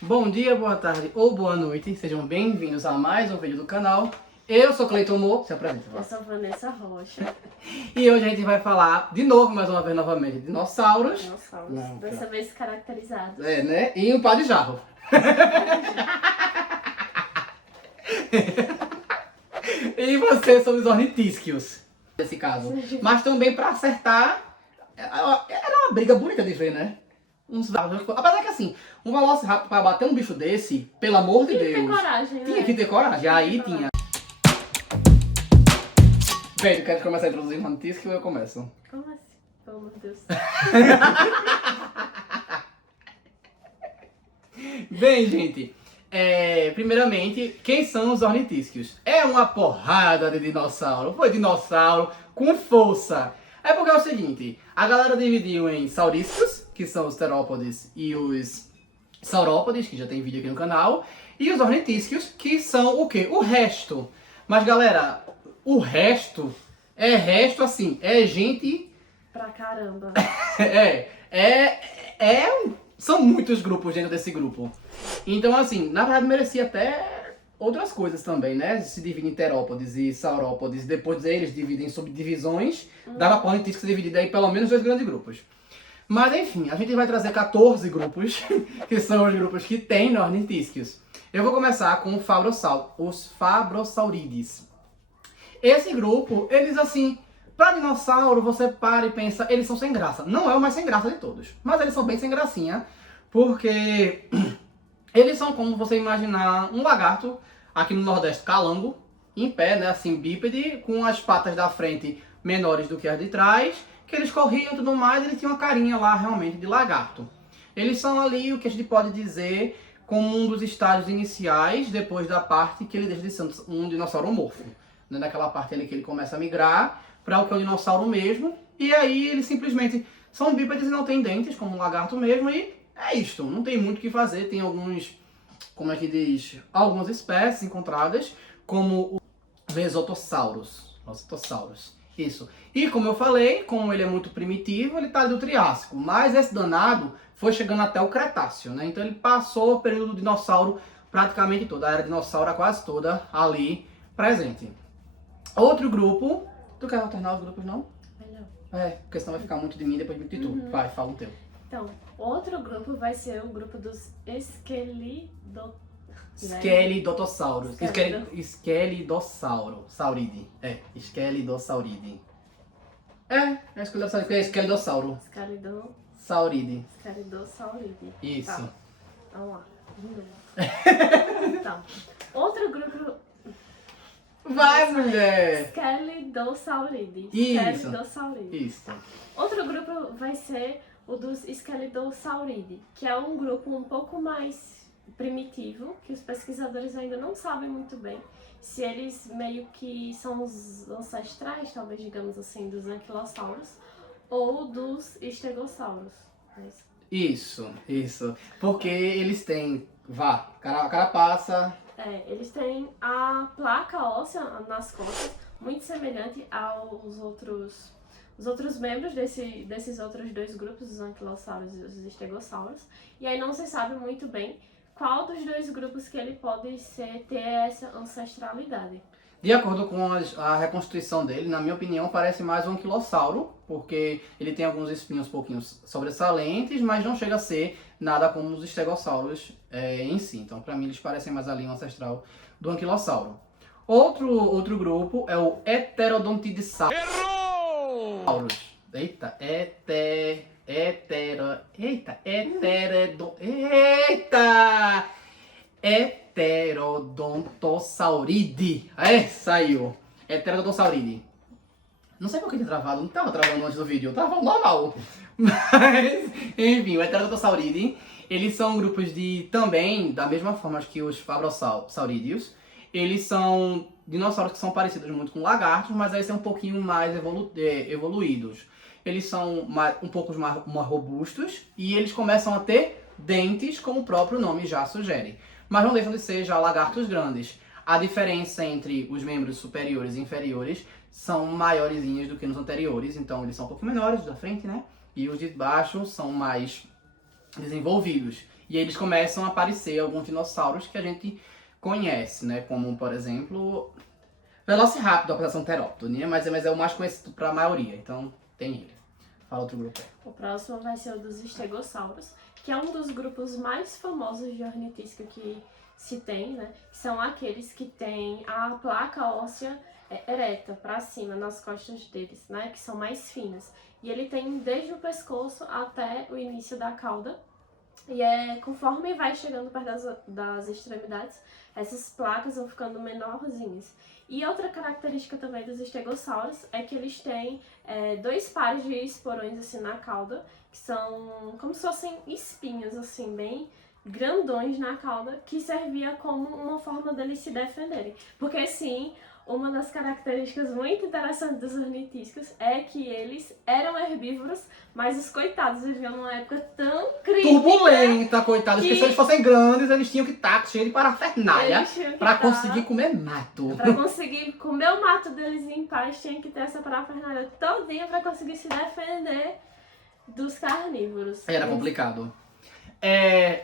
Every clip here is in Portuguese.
Bom dia, boa tarde ou boa noite, sejam bem-vindos a mais um vídeo do canal. Eu sou Cleiton Mo, se apresenta. Eu sou Vanessa Rocha. E hoje a gente vai falar de novo, mais uma vez, novamente, de dinossauros. Dinossauros. Não, Dessa vez caracterizados. É, né? E um pá de jarro. E vocês são os ornitísquios, nesse caso. Mas também pra acertar, era uma briga bonita de ver, né? Apesar que assim, um Velociraptor pra bater um bicho desse, pelo amor de Tinha que ter Deus, coragem, tinha né? que ter coragem. Aí tinha. Bem, quer começar a introduzir o ornitísquio ou eu começo? Como assim? Pelo amor de Deus. Bem, gente, primeiramente, quem são os ornitísquios? É uma porrada de dinossauro. Foi dinossauro com força. É porque é o seguinte, a galera dividiu em saurísticos, que são os terópodes, e os saurópodes, que já tem vídeo aqui no canal, e os ornitísquios, que são o quê? O resto. Mas, galera, o resto é resto assim, é gente... Pra caramba. São muitos grupos dentro desse grupo. Então, assim, na verdade merecia até outras coisas também, né? Se divide em terópodes e saurópodes, depois eles dividem em subdivisões, dava pra ornitísticos dividir aí pelo menos dois grandes grupos. Mas enfim, a gente vai trazer 14 grupos, que são os grupos que tem no ornitísquios. Eu vou começar com os Fabrosaurídeos. Esse grupo, eles assim... Pra dinossauro, você para e pensa, eles são sem graça. Não é o mais sem graça de todos, mas eles são bem sem gracinha, porque eles são como você imaginar um lagarto, aqui no Nordeste, calango, em pé, né, assim, bípede, com as patas da frente menores do que as de trás, que eles corriam e tudo mais, eles tinham uma carinha lá realmente de lagarto. Eles são ali o que a gente pode dizer como um dos estágios iniciais, depois da parte que ele deixa de ser um dinossauro morfo. Né, naquela parte ali que ele começa a migrar para o que é o dinossauro mesmo, e aí eles simplesmente são bípedes e não têm dentes, como um lagarto mesmo, e é isto, não tem muito o que fazer, tem alguns, como é que diz, algumas espécies encontradas, como o Vesotossauros, isso. E como eu falei, como ele é muito primitivo, ele tá ali do Triássico, mas esse danado foi chegando até o Cretáceo, né, então ele passou o período do dinossauro praticamente todo, a era dinossauro quase toda ali presente. Outro grupo... Tu quer alternar os grupos, não? Melhor. Porque senão vai ficar muito de mim e depois muito de tu. Vai, fala o teu. Então, outro grupo vai ser o grupo dos Esquelidotossauros. Esquelidossauro. Sauride. Esquelidossauride. É esquelidossauro. Sauride. Escalidossauride. Isso. Tá. Vamos lá. De novo. Então, outro grupo... Vai, mulher! Escalidossauride. Isso. Isso. Outro grupo vai ser o dos Escalidossauridae, que é um grupo um pouco mais primitivo, que os pesquisadores ainda não sabem muito bem se eles meio que são os ancestrais, talvez digamos assim, dos anquilossauros ou dos estegossauros. É isso? Isso. Porque eles têm, carapaça... Eles têm a placa óssea nas costas, muito semelhante aos outros membros desses outros dois grupos, os anquilossauros e os estegossauros. E aí não se sabe muito bem qual dos dois grupos que ele pode ter essa ancestralidade. De acordo com a reconstituição dele, na minha opinião, parece mais um anquilossauro, porque ele tem alguns espinhos um pouquinho sobressalentes, mas não chega a ser nada como os estegossauros em si. Então, para mim, eles parecem mais ali um ancestral do anquilossauro. Outro grupo é o Heterodontidasaurus. Errou! Eita, Heterodontosauride. Saiu. Heterodontosauride. Não sei por que tinha travado, não tava travando antes do vídeo, tava falando normal. Mas, enfim, o Heterodontosauride, eles são grupos também, da mesma forma que os Fabrosaurídeos, eles são dinossauros que são parecidos muito com lagartos, mas aí são um pouquinho mais evoluídos. Eles são um pouco mais robustos e eles começam a ter dentes, como o próprio nome já sugere. Mas não deixam de ser já lagartos grandes. A diferença entre os membros superiores e inferiores são maiorzinhas do que nos anteriores, então eles são um pouco menores da frente, né? E os de baixo são mais desenvolvidos. E aí eles começam a aparecer alguns dinossauros que a gente conhece, né? Como, por exemplo, Velociraptor, apesar de ser um teróptero, né? Mas é o mais conhecido para a maioria, então tem ele. Fala outro grupo aí. O próximo vai ser o dos estegossauros, que é um dos grupos mais famosos de ornitisco que se tem, né? São aqueles que têm a placa óssea ereta para cima, nas costas deles, né? Que são mais finas. E ele tem desde o pescoço até o início da cauda. E conforme vai chegando perto das extremidades, essas placas vão ficando menorzinhas. E outra característica também dos estegossauros é que eles têm 2 pares de esporões assim na cauda, que são como se fossem espinhos assim, bem grandões na cauda, que servia como uma forma deles se defenderem. Porque sim, uma das características muito interessantes dos ornitiscos é que eles eram herbívoros, mas os coitados viviam numa época tão crítica. Turbulenta, coitados, porque se eles fossem grandes, eles tinham que estar cheios de parafernália pra conseguir comer mato. Pra conseguir comer o mato deles em paz, tinha que ter essa parafernália todinha pra conseguir se defender dos carnívoros. Era complicado.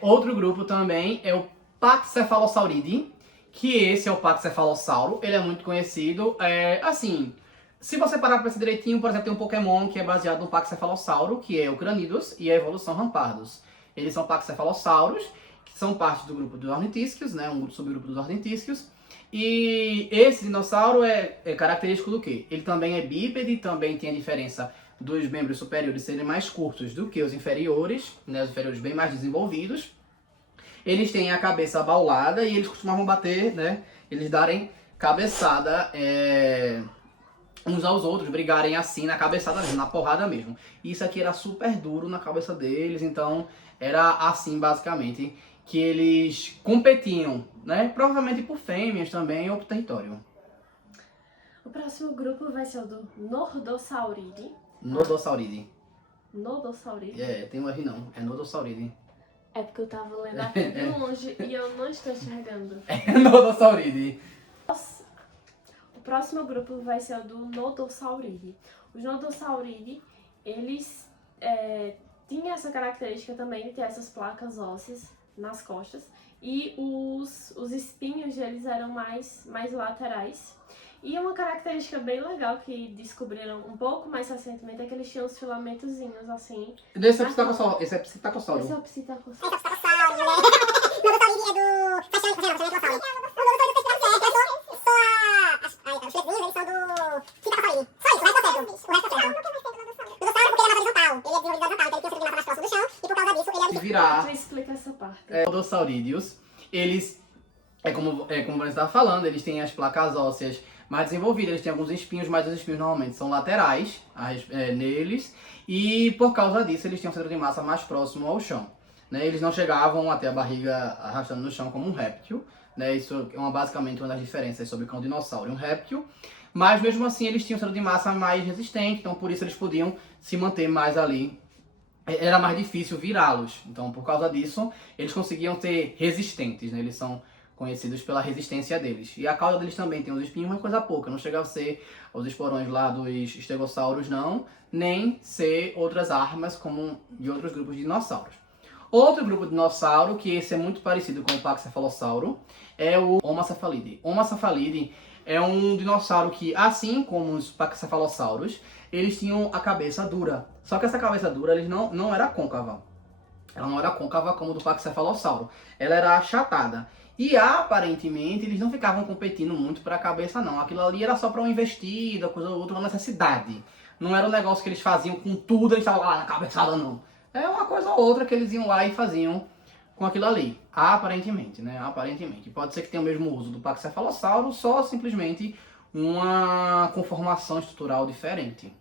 Outro grupo também é o Paxcephalosauridae, que esse é o Paxcephalossauro. Ele é muito conhecido. Assim, se você parar pra pensar direitinho, por exemplo, tem um Pokémon que é baseado no Paxcephalossauro, que é o Cranidos, e a evolução Rampardos. Eles são Paxcephalossauros, que são parte do grupo dos Ornitisquios, né? Um subgrupo dos Ornitisquios. E esse dinossauro é característico do quê? Ele também é bípede, também tem a diferença dos membros superiores serem mais curtos do que os inferiores, né? Os inferiores bem mais desenvolvidos. Eles têm a cabeça abaulada e eles costumavam bater, né? Eles darem cabeçada uns aos outros, brigarem assim na cabeçada mesmo, na porrada mesmo. Isso aqui era super duro na cabeça deles, então era assim basicamente que eles competiam, né? Provavelmente por fêmeas também ou por território. O próximo grupo vai ser o do Nodossauridae. Nodossauridae. Nodossauridae? Tem um R não, é Nodossauridae. É porque eu tava lendo aqui de longe e eu não estou enxergando. Nodossauridae. O próximo grupo vai ser o do Nodossauridae. Os Nodossauridae, eles tinham essa característica também de ter essas placas ósseas nas costas. E os espinhos deles eram mais laterais. E uma característica bem legal que descobriram um pouco mais recentemente é que eles tinham os filamentozinhos assim. Esse é o Psittacossauro. Esse é o Psittacossauro. Esse é o Psittacossauro. Virar. Tu explica essa parte. Nodossaurideus, eles, como você estava falando, eles têm as placas ósseas mais desenvolvidas, eles têm alguns espinhos, mas os espinhos normalmente são laterais neles, e por causa disso eles têm um centro de massa mais próximo ao chão. Né? Eles não chegavam até a barriga arrastando no chão como um réptil, né? Isso é basicamente uma das diferenças sobre o que é um dinossauro e um réptil, mas mesmo assim eles tinham um centro de massa mais resistente, então por isso eles podiam se manter mais ali. Era mais difícil virá-los, então por causa disso eles conseguiam ser resistentes, né? Eles são conhecidos pela resistência deles. E a cauda deles também tem uns espinhos, mas coisa pouca, não chega a ser os esporões lá dos estegossauros não, nem ser outras armas como de outros grupos de dinossauros. Outro grupo de dinossauro, que esse é muito parecido com o Paxcephalossauro, é o Homocephalidae. Homocephalidae é um dinossauro que, assim como os Paxcephalossauros, eles tinham a cabeça dura. Só que essa cabeça dura eles não era côncava. Ela não era côncava como a do Paxcephalossauro. Ela era achatada. E aparentemente eles não ficavam competindo muito para a cabeça não. Aquilo ali era só para uma investida, coisa ou outra, uma necessidade. Não era um negócio que eles faziam com tudo, eles estavam lá na cabeçada não. É uma coisa ou outra que eles iam lá e faziam com aquilo ali. Aparentemente, né? Aparentemente. Pode ser que tenha o mesmo uso do Paxcephalossauro, só simplesmente uma conformação estrutural diferente.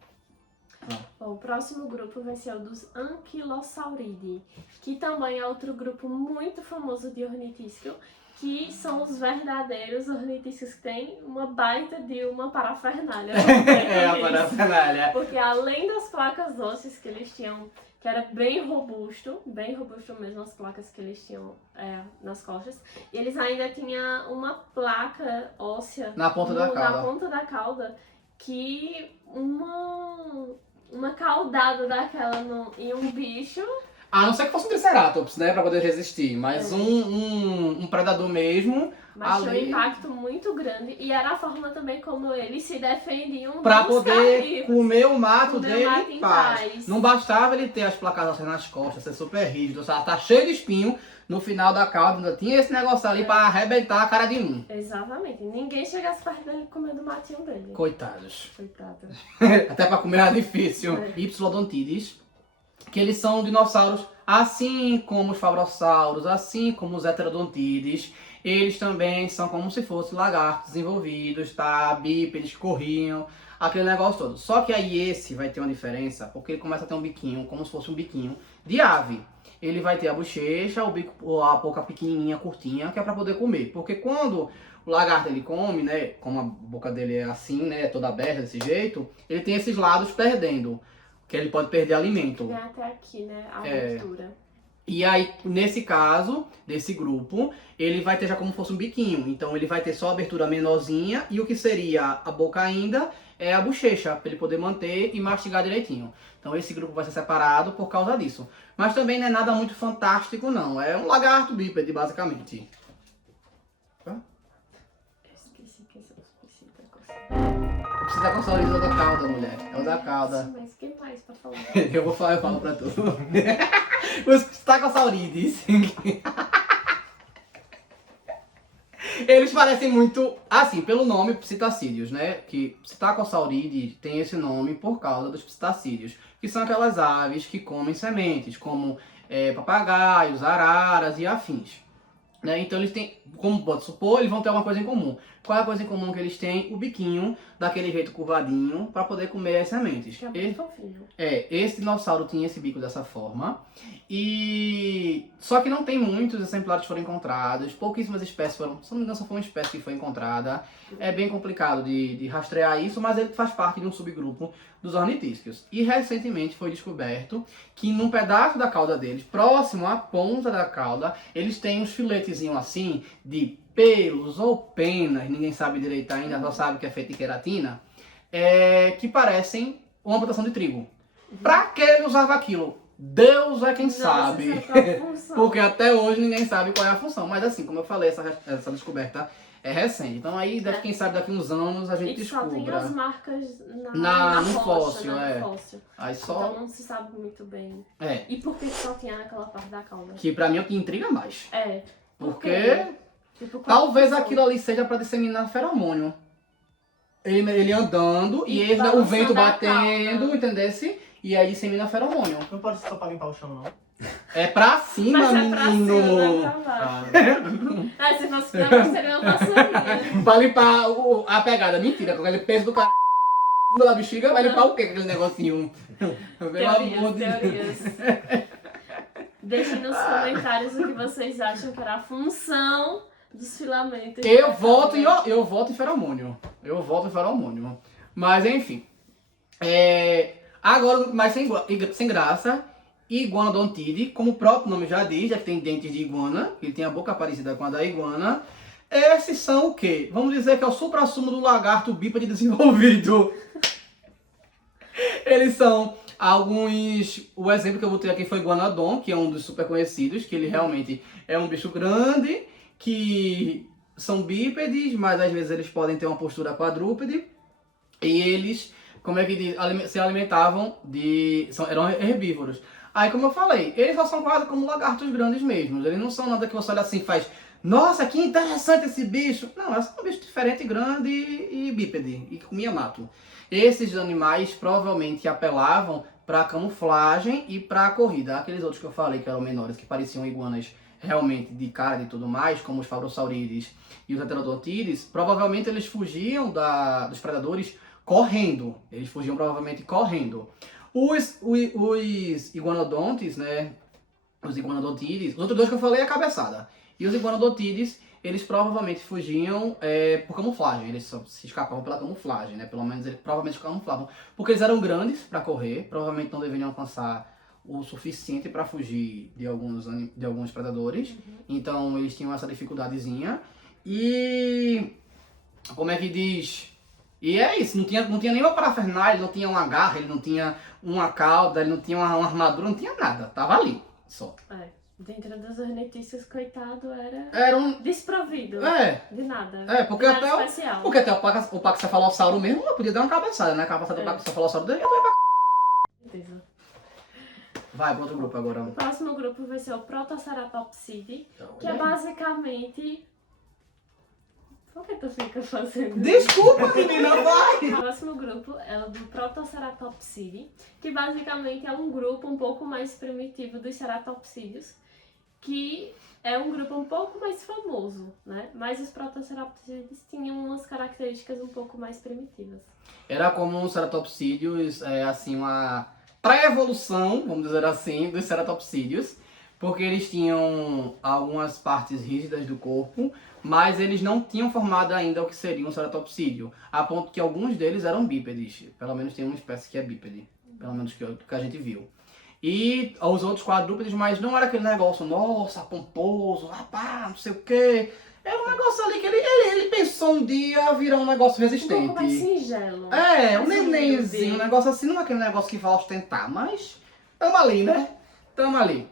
O próximo grupo vai ser o dos Ankylosauridæ, que também é outro grupo muito famoso de ornitisco, que são os verdadeiros ornitiscos que têm uma baita de uma parafernália. A parafernália. Porque além das placas ósseas que eles tinham, que era bem robusto mesmo as placas que eles tinham nas costas, e eles ainda tinham uma placa óssea na ponta da cauda, que uma caudada daquela em um bicho. A não ser que fosse um Triceratops, né? Pra poder resistir. Mas um predador mesmo... Mas tinha um ali, impacto muito grande e era a forma também como eles se defendiam pra dos poder carnívoros. comer o mato Comer o dele mato em em paz. paz. Não bastava ele ter as placas nas costas, ser super rígido, ou seja, tá cheio de espinho. No final da cauda ainda tinha esse negócio ali pra arrebentar a cara de um. Exatamente. Ninguém chegasse perto dele comendo o matinho dele. Coitados. Coitado. Até pra comer era difícil. É. Ipsilodontides, que eles são dinossauros assim como os fabrossauros, assim como os heterodontides. Eles também são como se fossem lagartos desenvolvidos, tá? Bípedes que corriam, aquele negócio todo. Só que aí esse vai ter uma diferença, porque ele começa a ter um biquinho, como se fosse um biquinho de ave. Ele vai ter a bochecha, o bico, a boca pequenininha, curtinha, que é pra poder comer. Porque quando o lagarto ele come, né, como a boca dele é assim, né, toda aberta desse jeito, ele tem esses lados perdendo, que ele pode perder alimento. Vem até aqui, né? A É. abertura. E aí, nesse caso, desse grupo, ele vai ter já como se fosse um biquinho. Então ele vai ter só a abertura menorzinha e o que seria a boca ainda é a bochecha, para ele poder manter e mastigar direitinho. Então esse grupo vai ser separado por causa disso. Mas também não é nada muito fantástico não, é um lagarto bípede basicamente. Eu esqueci que esse é o psitacos. Você tá com saudade da cauda, mulher. É o da cauda. Sim, mas quem mais pra falar? Eu vou falar, eu falo pra tu. Os psittacosaurides. Eles parecem muito, assim, pelo nome psitacídeos, né? Que psittacosaurides tem esse nome por causa dos psitacídeos, que são aquelas aves que comem sementes, como papagaios, araras e afins. Né? Então eles têm, como pode supor, eles vão ter alguma coisa em comum. Qual é a coisa em comum que eles têm? O biquinho, daquele jeito curvadinho, para poder comer as sementes. Que é muito fofinho. Esse dinossauro tinha esse bico dessa forma. E só que não tem muitos exemplares que foram encontrados, pouquíssimas espécies foram, se não me engano, só foi uma espécie que foi encontrada. É bem complicado de rastrear isso, mas ele faz parte de um subgrupo dos ornitísquios. E recentemente foi descoberto que num pedaço da cauda deles, próximo à ponta da cauda, eles têm uns filetezinhos assim de pelos ou penas, ninguém sabe direito ainda, só sabe que é feito de queratina, que parecem uma plantação de trigo. Pra que ele usava aquilo? Deus é quem sabe. Porque até hoje ninguém sabe qual é a função. Mas assim, como eu falei, essa descoberta é recente. Então aí, quem sabe daqui uns anos a gente E só tem descubra. as marcas No na fóssil, no fóssil. Aí só... Então não se sabe muito bem. É, E por que só tinha naquela parte da cauda? que pra mim é o que intriga mais. É. Por Porque quê? Tipo, qual talvez função? aquilo ali seja pra disseminar feromônio. Ele andando e E o vento balançando a batendo, cauda. entendesse? E aí dissemina feromônio. Não pode ser só pra limpar o chão, não. É pra cima, Mas é pra menino! cima, não é pra baixo. Ah, Se fosse pra baixo, seria uma vassoura. Pra limpar a pegada. Mentira, com aquele peso do cara da bexiga, vai limpar o quê? Aquele negocinho. Pelo amor de Deus. Teorias. Deixem nos comentários o que vocês acham que era a função dos filamentos. Eu voto em feromônio. Mas enfim. Agora, mas sem graça, Iguanodontide, como o próprio nome já diz, já que tem dentes de iguana, ele tem a boca parecida com a da iguana. Esses são o quê? Vamos dizer que é o suprassumo do lagarto bípede desenvolvido. Eles são alguns... O exemplo que eu botei aqui foi Iguanodon, que é um dos super conhecidos, que ele realmente é um bicho grande, que são bípedes, mas às vezes eles podem ter uma postura quadrúpede. E eles, como é que diz, se alimentavam eram herbívoros. Aí, como eu falei, eles só são quase como lagartos grandes mesmo. Eles não são nada que você olha assim e faz, nossa, que interessante esse bicho. Não, é só um bicho diferente, grande e bípede, e que comia mato. Esses animais provavelmente apelavam para camuflagem e para corrida. Aqueles outros que eu falei que eram menores, que pareciam iguanas realmente de cara e tudo mais, como os fabrosaurides e os heterodontides, provavelmente eles fugiam dos predadores correndo. Eles fugiam provavelmente correndo. Os iguanodontes, né? Os iguanodontides, os outros dois que eu falei é a cabeçada. E os iguanodontides, eles provavelmente fugiam por camuflagem. Eles só se escapavam pela camuflagem, né? Pelo menos eles provavelmente camuflavam. Porque eles eram grandes para correr, provavelmente não deveriam alcançar o suficiente para fugir de alguns predadores. Então eles tinham essa dificuldadezinha. E como é que diz? E é isso, não tinha nenhuma parafernália, ele não tinha uma garra, ele não tinha uma cauda, ele não tinha uma armadura, não tinha nada, tava ali. só. Dentro das ornitistas, coitado, Era um... desprovido É, de nada. porque de nada até especial. porque até o Paxefalossauro mesmo podia dar uma cabeçada, né? A cabeçada do Paxefalossauro dele ia doer pra Certeza. Vai pro outro grupo agora. O próximo grupo vai ser o Protoceratopsidae, que é basicamente... Por que tu fica fazendo? Desculpa, menina, vai! O próximo grupo é o do Protoceratopsidae, que basicamente é um grupo um pouco mais primitivo dos ceratopsídeos, que é um grupo um pouco mais famoso, né? Mas os Protoceratopsídeos tinham umas características um pouco mais primitivas. Era como os ceratopsídeos, assim, uma pré-evolução, vamos dizer assim, dos ceratopsídeos, porque eles tinham algumas partes rígidas do corpo, mas eles não tinham formado ainda o que seria um ceratopsídeo, a ponto que alguns deles eram bípedes, pelo menos tem uma espécie que é bípede, pelo menos que a gente viu. E os outros quadrúpedes, mas não era aquele negócio, nossa, pomposo, rapaz, não sei o quê. Era um negócio ali que ele pensou um dia virar um negócio resistente. Um pouco mais singelo. Um nenenzinho, um negócio assim, não é aquele negócio que vai ostentar, mas tamo ali, né? Tamo ali.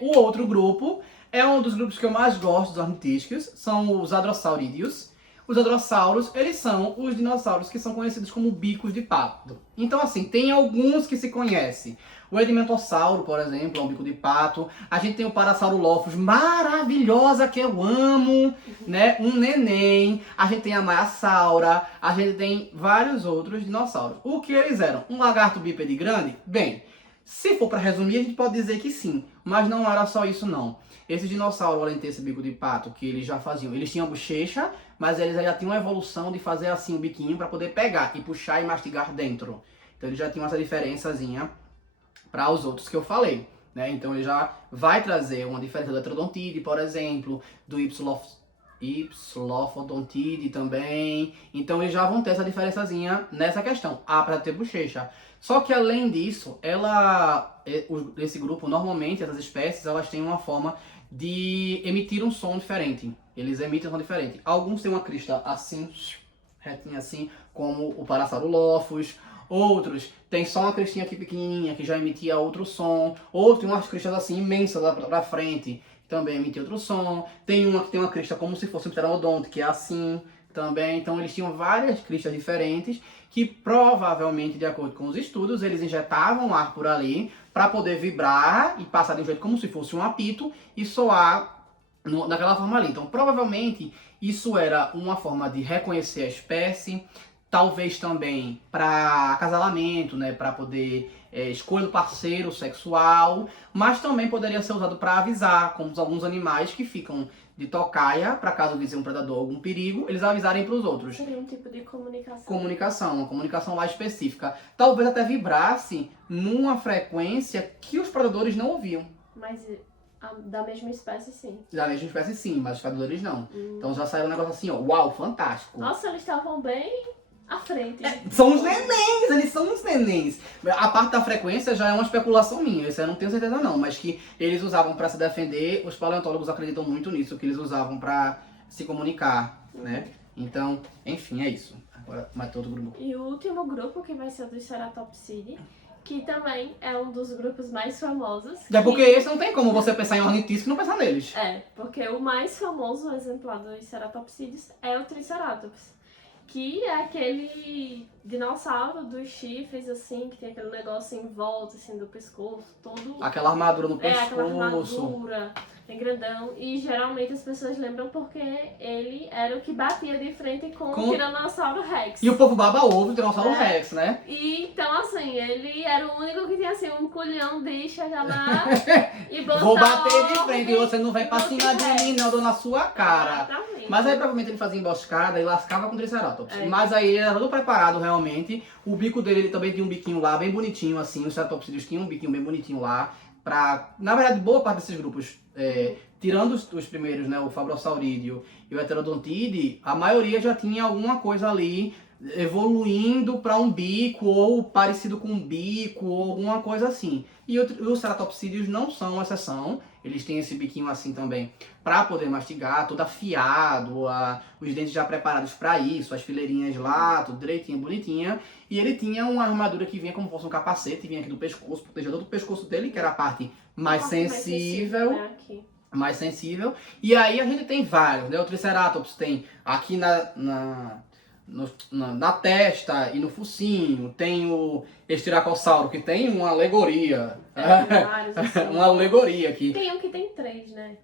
O outro grupo é um dos grupos que eu mais gosto dos ornitísticos, são os hadrossaurídeos. Os hadrossauros, eles são os dinossauros que são conhecidos como bicos de pato. Então, assim, tem alguns que se conhecem. O Edimentossauro, por exemplo, é um bico de pato. A gente tem o Parasaurolophus, maravilhosa, que eu amo, né? Um neném. A gente tem a Maiasaura. A gente tem vários outros dinossauros. O que eles eram? Um lagarto bípede grande? Bem, se for para resumir, a gente pode dizer que sim. Mas não era só isso, não. Esses dinossauros, além de ter esse bico de pato que eles já faziam, eles tinham bochecha, mas eles já tinham uma evolução de fazer assim o biquinho para poder pegar e puxar e mastigar dentro. Então eles já tinham essa diferençazinha para os outros que eu falei, né? Então ele já vai trazer uma diferença do Heterodontide, por exemplo, do Ipsilofodontide também. Então eles já vão ter essa diferençazinha nessa questão, para ter bochecha. Só que além disso, esse grupo, normalmente, essas espécies, elas têm uma forma de emitir um som diferente. Eles emitem um som diferente. Alguns têm uma crista assim, retinha assim, como o Parasaurolophus. Outros têm só uma cristinha aqui pequenininha, que já emitia outro som. Outros têm umas cristas assim, imensas lá pra frente, que também emitem outro som. Tem uma que tem uma crista como se fosse um pteranodonte, que é assim também. Então eles tinham várias cristas diferentes, que provavelmente, de acordo com os estudos, eles injetavam ar por ali para poder vibrar e passar de um jeito como se fosse um apito e soar daquela forma ali. Então, provavelmente, isso era uma forma de reconhecer a espécie, talvez também para acasalamento, né, para poder escolha do parceiro sexual, mas também poderia ser usado para avisar, como alguns animais que ficam de tocaia, para caso vise um predador algum perigo, eles avisarem para os outros. Seria um tipo de comunicação. Uma comunicação lá específica. Talvez até vibrasse numa frequência que os predadores não ouviam. Mas da mesma espécie, sim. Da mesma espécie, sim, mas os predadores não. Então já saiu um negócio assim, ó, uau, fantástico. Nossa, eles estavam bem à frente. São os nenéns, eles são os nenéns. A parte da frequência já é uma especulação minha, isso eu não tenho certeza não, mas que eles usavam para se defender, os paleontólogos acreditam muito nisso, que eles usavam para se comunicar, né? Então, enfim, é isso. Agora, mais outro grupo. E o último grupo, que vai ser o dos Ceratopsidae, que também é um dos grupos mais famosos. Porque esse não tem como você pensar em ornitisco e não pensar neles. Porque o mais famoso exemplar dos Ceratopsídeos é o Triceratops, que é aquele dinossauro dos chifres, assim, que tem aquele negócio em volta, assim, do pescoço, todo... Aquela armadura no pescoço. Aquela armadura, bem grandão. E geralmente as pessoas lembram porque ele era o que batia de frente com o Tiranossauro Rex. E o povo baba ovo do Tiranossauro Rex, né? E então, assim, ele era o único que tinha, assim, um culhão de chegar lá e botar... Vou bater de frente e você não vai pra cima de mim, não, dou na sua cara. Exatamente. Mas aí provavelmente ele fazia emboscada e lascava com o Triceratops. Mas aí ele era todo preparado realmente. O bico dele, ele também tinha um biquinho lá, bem bonitinho, assim. Os ceratopsídeos tinham um biquinho bem bonitinho lá. Na verdade, boa parte desses grupos, tirando os primeiros, né, o Fabrossaurídeo e o Heterodontide, a maioria já tinha alguma coisa ali evoluindo para um bico ou parecido com um bico ou alguma coisa assim. E os ceratopsídeos não são exceção, eles têm esse biquinho assim também para poder mastigar, todo afiado, os dentes já preparados para isso, as fileirinhas lá, tudo direitinho, bonitinha. E ele tinha uma armadura que vinha como se fosse um capacete, vinha aqui do pescoço, protegia todo o pescoço dele, que era a parte mais parte sensível. né, aqui. Mais sensível. E aí a gente tem vários, né? O Triceratops tem aqui na testa e no focinho. Tem o Estiracossauro, que tem uma alegoria. Vários, assim. Uma alegoria aqui. Tem um que tem 3, né?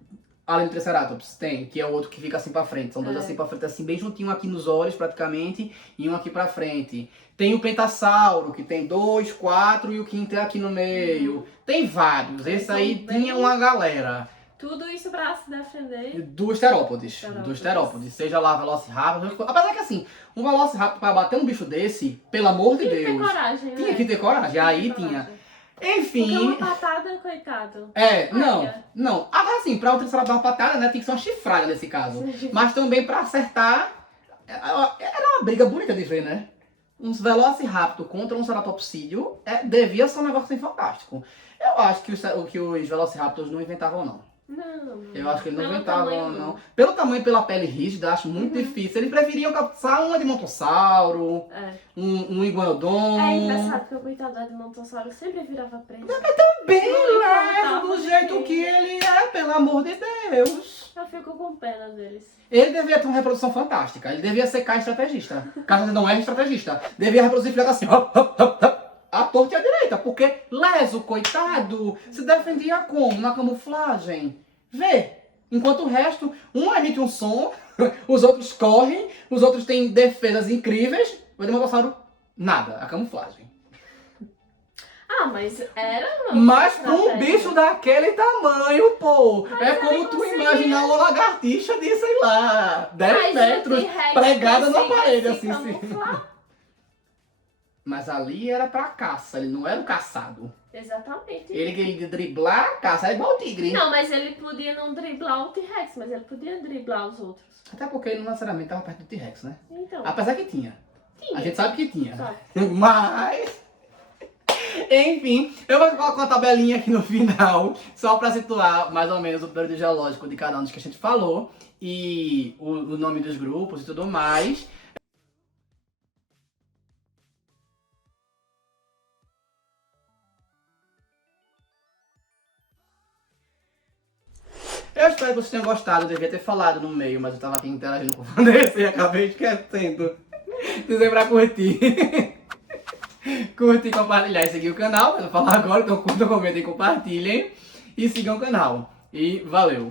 Além do Triceratops, tem, que é o outro que fica assim pra frente. São dois É. assim pra frente, assim, bem juntinho aqui nos olhos, praticamente, e um aqui pra frente. Tem o Pentassauro, que tem 2, 4 e o quinto é aqui no meio. Tem vários. Esse aí Bem- tinha uma galera. Tudo isso pra se defender. Dos terópodes. Dos terópodes. Seja lá Velociraptor. Apesar que assim, um Velociraptor pra bater um bicho desse, pelo amor de Tinha que ter Deus. coragem, né? Tinha que ter coragem. Aí que ter tinha. coragem. Porque Enfim. uma patada, coitado. Não, não. Agora assim, pra o Triceratops dar uma patada, né, tem que ser uma chifrada nesse caso. Sim. Mas também pra acertar, era uma briga bonita de ver, né? Um Velociraptor contra um Ceratopsídeo devia ser um negócio assim, fantástico. Eu acho que os Velociraptors não inventavam, não. Não. Eu acho que eles não Pelo inventavam, tamanho, não. Pelo tamanho e pela pele rígida, acho muito difícil. Eles preferiam caçar um Edmontossauro, É. um Iguanodon. É engraçado que o coitado do Edmontossauro sempre virava preso. Bem Não leve, importava do o jeito jeito. que ele é, pelo amor de Deus. Eu fico com pena deles. Ele devia ter uma reprodução fantástica. Ele devia ser estrategista. Caso não é estrategista. Devia reproduzir filhote assim, hop, hop, hop, hop, à torta e à direita. Porque leso, coitado, se defendia como? Na camuflagem. Vê. Enquanto o resto, um emite um som, os outros correm, os outros têm defesas incríveis. O Edmontossauro, nada. A camuflagem. Ah, mas era uma Mas pra um estratégia. bicho daquele tamanho, pô, é como ele tu conseguia. imaginar uma lagartixa de, sei lá, 10 Mas o metros, T-Rex pregada na conseguia parede, se assim, sim. camuflar. Mas ali era pra caça, ele não era o caçado. Exatamente. Ele queria driblar a caça, é igual o tigre. Não, mas ele podia não driblar o T-Rex, mas ele podia driblar os outros. Até porque ele não necessariamente estava perto do T-Rex, né? Então, Apesar que tinha. tinha. A gente sabe que tinha. Sabe? Mas... Enfim, eu vou colocar uma tabelinha aqui no final, só pra situar mais ou menos o período geológico de cada um dos que a gente falou, e o nome dos grupos e tudo mais. Eu espero que vocês tenham gostado, eu devia ter falado no meio, mas eu tava aqui interagindo com o Vanessa e acabei esquecendo. Dizer pra curtir. Curtir, compartilhar e seguir o canal. Eu vou falar agora, então curtam, comentem e compartilhem. E sigam o canal. E valeu!